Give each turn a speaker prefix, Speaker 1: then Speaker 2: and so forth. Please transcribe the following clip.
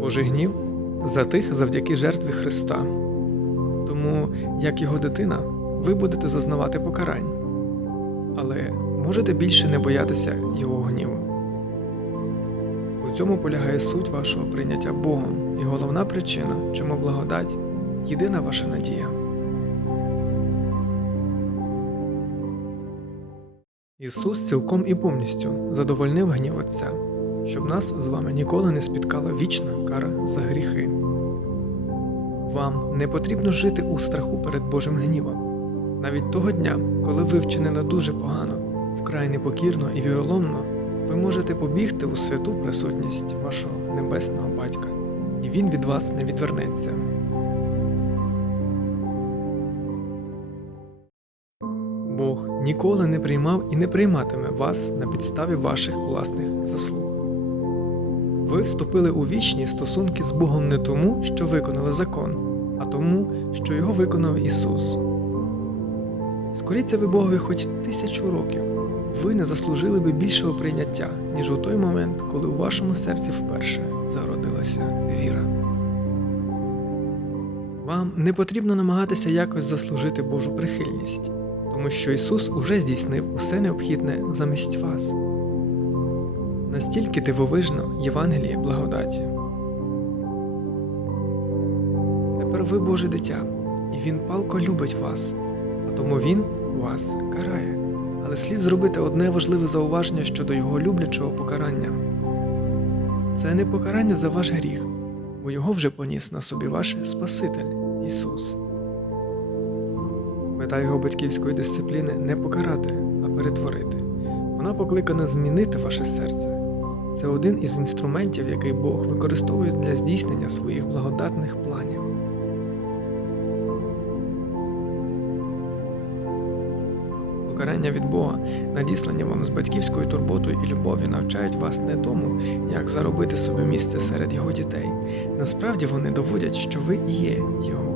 Speaker 1: Божий гнів затих завдяки жертві Христа. Тому, як його дитина, ви будете зазнавати покарань, але можете більше не боятися його гніву. У цьому полягає суть вашого прийняття Богом і головна причина, чому благодать єдина ваша надія. Ісус цілком і повністю задовольнив гнів Отця, щоб нас з вами ніколи не спіткала вічна кара за гріхи. Вам не потрібно жити у страху перед Божим гнівом. Навіть того дня, коли ви вчинили дуже погано, вкрай непокірно і віроломно, ви можете побігти у святу присутність вашого небесного батька, і він від вас не відвернеться. Бог ніколи не приймав і не прийматиме вас на підставі ваших власних заслуг. Ви вступили у вічні стосунки з Богом не тому, що виконали закон, а тому, що його виконав Ісус. Скоріться ви Богові хоч тисячу років, ви не заслужили би більшого прийняття, ніж у той момент, коли у вашому серці вперше зародилася віра. Вам не потрібно намагатися якось заслужити Божу прихильність, тому що Ісус уже здійснив усе необхідне замість вас. Настільки дивовижно Євангеліє благодаті. Тепер ви Боже дитя, і Він палко любить вас, а тому Він вас карає. Але слід зробити одне важливе зауваження щодо його люблячого покарання. Це не покарання за ваш гріх, бо його вже поніс на собі ваш Спаситель Ісус. Мета його батьківської дисципліни не покарати, а перетворити. Вона покликана змінити ваше серце. Це один із інструментів, який Бог використовує для здійснення своїх благодатних планів. Покарання від Бога, надіслані вам з батьківською турботою і любов'ю, навчають вас не тому, як заробити собі місце серед його дітей. Насправді вони доводять, що ви і є його.